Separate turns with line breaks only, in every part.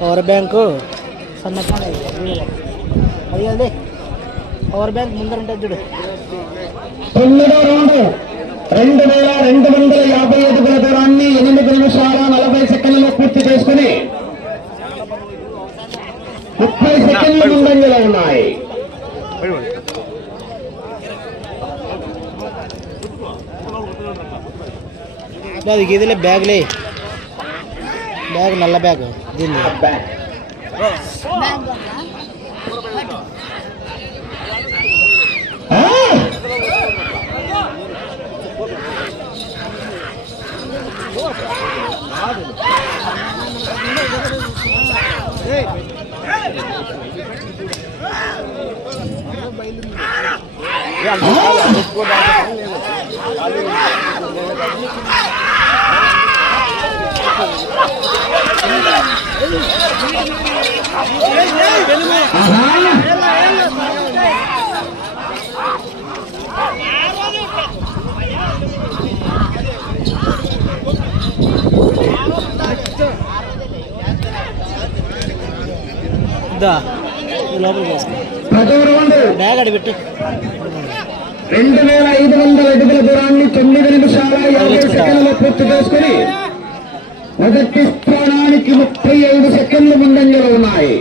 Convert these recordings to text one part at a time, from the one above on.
Power bank సన్న అది అది పవర్ బ్యాంక్ ముందర ఉంటుంది చూడు
తొమ్మిదో రౌండ్ రెండు వేల రెండు వందల యాభై అడుగుల దూరాన్ని ఎనిమిది నిమిషాల నలభై సెకండ్లలో పూర్తి చేసుకుని ముప్పై సెకండ్ల ముందంజలో ఉన్నాయి.
అది గీదిలే బ్యాగ్లే. బ్యాగ్ నల్ల బ్యాగ్ దీన్ని. బయలు
పదో రౌండ్
బ్యాగ్ అడి పెట్టు.
రెండు వేల ఐదు వందల అడుగుల దూరాన్ని తొమ్మిది నిమిషాల యాభై సెకండ్లలో పూర్తి చేసుకుని మొదటి స్థానానికి ముప్పై ఐదు సెకండ్లు ముందంజలు ఉన్నాయి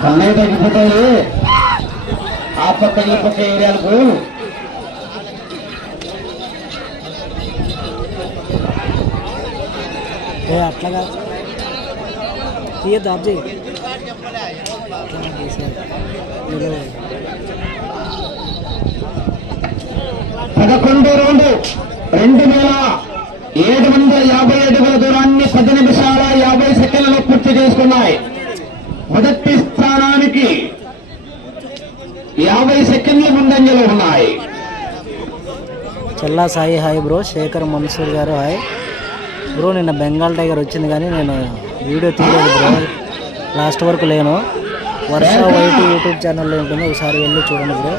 కన్నయ్య తగ్గిపోతాయి ఆ పక్క ఈ పక్క ఏరియాలకు
అట్లాగా తీయద్దు.
పదకొండు రౌండ్ రెండు వేల ఏడు వందల యాభై అడుగుల దూరాన్ని పది నిమిషాల యాభై సెకండ్లలో పూర్తి చేసుకున్నాయి. మొదటి యాభై సెకండ్ల ముందంజలో ఉన్నాయి.
Chella Sai hi bro. Shekhar Mansoor గారు హాయ్. బ్రో నిన్న బెంగాల్ టైగర్ వచ్చింది కానీ నేను వీడియో తీయలేదు బ్రో. లాస్ట్ వరకు లేను. వర్ష వైట్ యూట్యూబ్ ఛానల్లో ఉంటుంది. ఒకసారి వెళ్ళి చూడండి బ్రో.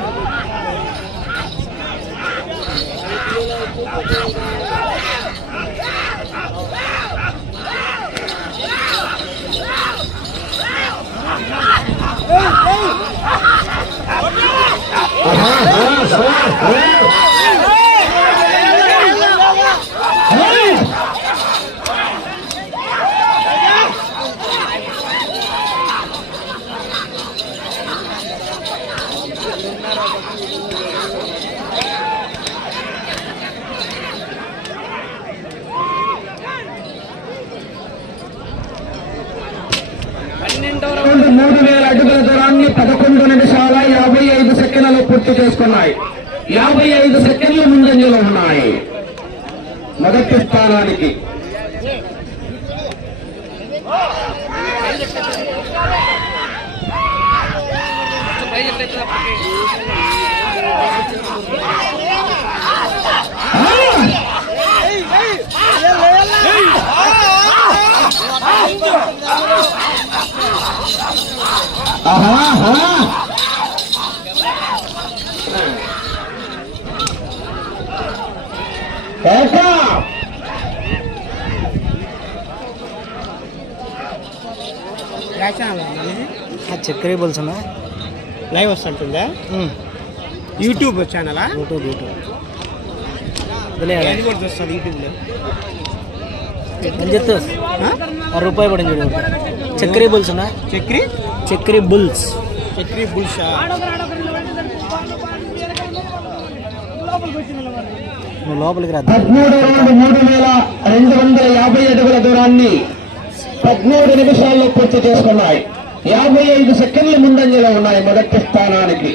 మూడు వేల అడుగుల దూరాన్ని పదకొండు నిమిషాల యాభై ఐదు సెకండ్లలో పూర్తి చేసుకున్నాయి. యాభై ఐదు సెకండ్ల ముందంజలో ఉన్నాయి. మొదటి స్థానానికి. ఆహా!
చక్కెర బుల్సనా.
లైవ్ వస్తుంటుందా? యూట్యూబ్ ఛానలా?
YouTube YouTube.
కూడా చూస్తుంది యూట్యూబ్లో?
అని చెప్తా ఆ? రూపాయి పడింది చూడు. చక్కెర బుల్సనా?
చక్రి?
చక్కెర బుల్స్.
చక్రి బుల్షా
నువ్వు లోపలికి రా.
పదమూడు రౌండ్ మూడు వేల రెండు వందల యాభై అడుగుల దూరాన్ని పద్నాలుగు నిమిషాల్లో పూర్తి చేసుకున్నాయి. యాభై ఐదు సెకండ్ల ముందంజలో ఉన్నాయి మొదటి స్థానానికి.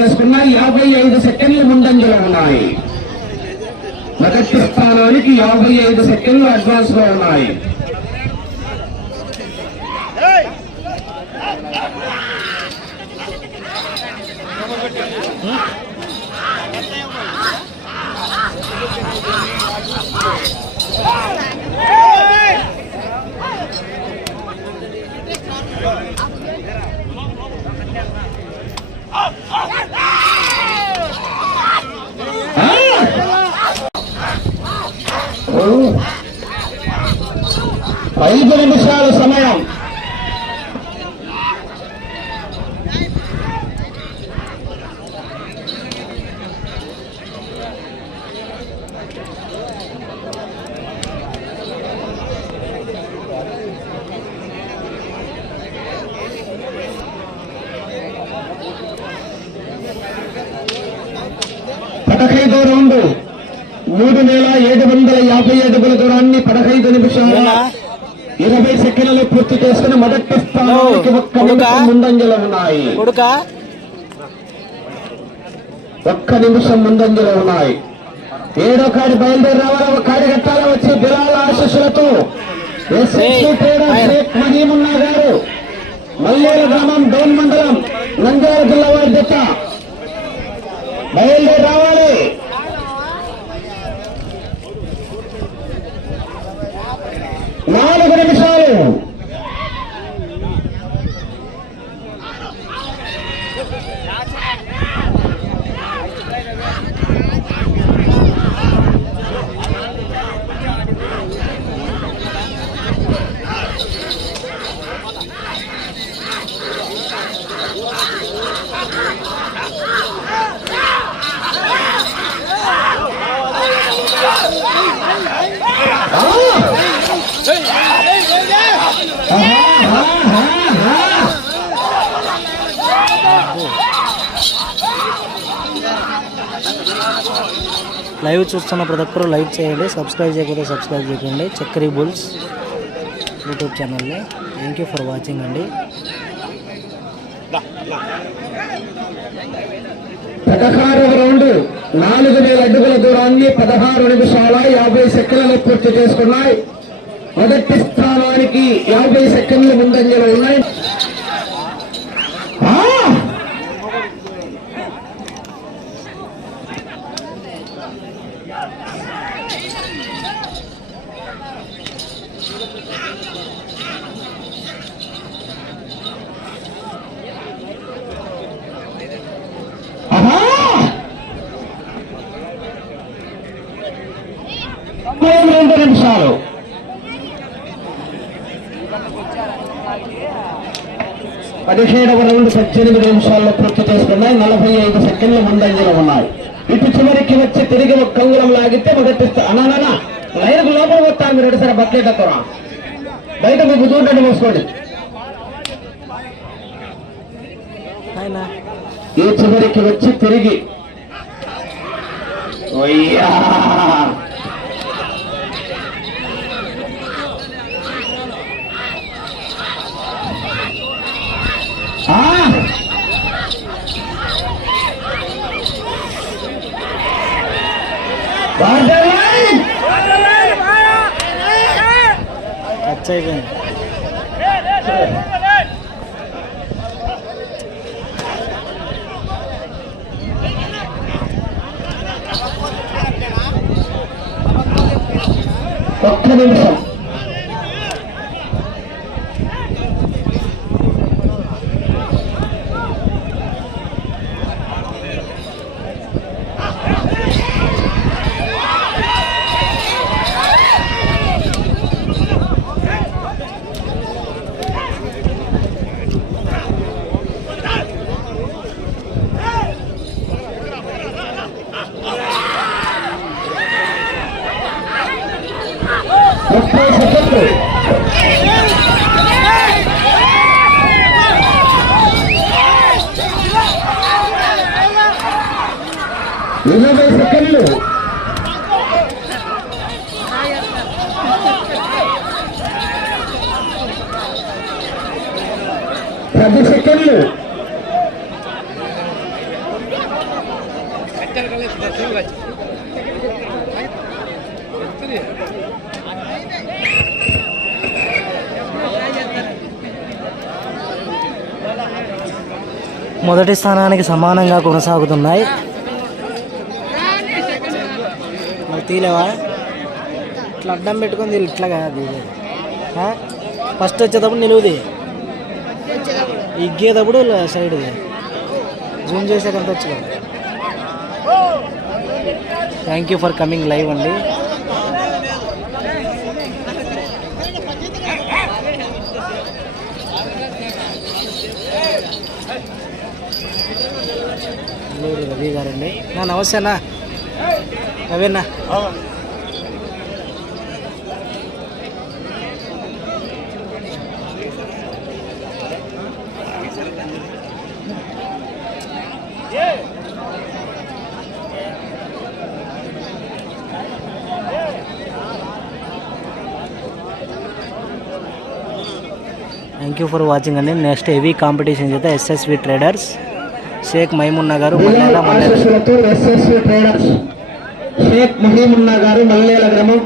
చేసుకున్న యాభై ఐదు సెకండ్లు ముందంజలో ఉన్నాయి. మొదటి స్థానానికి యాభై ఐదు సెకండ్లు అడ్వాన్స్లో ఉన్నాయి. ఐదు నిమిషాల సమయం. పదహైదో రౌండ్. మూడు వేల ఏడు వందల యాభై అడుగుల దూరాన్ని పదహైదు నిమిషాల. ఇరవై సెకండ్లు పూర్తి చేసుకుని మొదటి స్థానానికి ఒక్క నిమిషం ముందంజలో ఉన్నాయి. ఒక్క నిమిషం ముందంజలో ఉన్నాయి. ఏడో కాడి బయలుదేరి రావాలా ఒక కాడి కట్టాలా వచ్చి బిలాల ఆశీస్సులతో. ఎస్ఎస్సి
ఆయన.
షేక్ మహీమున్నా గారు. మల్లేరు గ్రామం డోన్ మండలం నంద్యాల జిల్లా వారి జత బయలుదేరి రావాలి నాలుగు నిమిషాలు
లైవ్ చూస్తున్న ప్రతి ఒక్కరు లైక్ చేయండి సబ్స్క్రైబ్ చేయకపోతే సబ్స్క్రైబ్ చేయండి చక్కరి బుల్స్ యూట్యూబ్ ఛానల్ని. థ్యాంక్ యూ ఫర్ వాచింగ్ అండి.
పదహారవ రౌండ్. నాలుగు వేల అడుగుల దూరాన్ని పదహారు నిమిషాల యాభై సెకండ్లు పూర్తి చేసుకున్నాయి. మొదటి స్థానానికి యాభై సెకండ్లు ముందంజలో ఉన్నాయి ఆ! ఆహా! సమయం రెండు పదిహేడవ రౌండ్ పద్దెనిమిది నిమిషాల్లో పూర్తి చేసుకున్నాయి. నలభై ఐదు సెకండ్ల ముందంజలో ఉన్నాయి. ఇటు చివరికి వచ్చి తిరిగి ఒక కంగులం లాగితే మొదటి అనానా లైన్కు లోపల వస్తాను మీరు సరే బట్లేట బయట మీకు చూడండి మూసుకోండి ఈ చివరికి వచ్చి తిరిగి. వార్డెన్!
అయిపోయింది
ఒక్క నిమిషం పది సెకండ్లు.
మొదటి స్థానానికి సమానంగా కొనసాగుతున్నాయి. తీలేవా? ఇట్లా అడ్డం పెట్టుకుని ఇట్లా ఫస్ట్ వచ్చేటప్పుడు నిలువుది. ఇగ్గేటప్పుడు సైడ్ జూమ్ చేసేకంత వచ్చు కదా. Thank you for coming live అండి. రవి గారండి. నా నమస్తే అన్న. రవేనా? థ్యాంక్ యూ ఫర్ వాచింగ్ అండి. నెక్స్ట్ హెవీ కాంపిటీషన్ చేస్తే ఎస్ఎస్వి ట్రేడర్స్ షేక్ మైమున్నా గారు మల్లెల మల్లెల.
షేక్ గారు మల్లేల గ్రామం.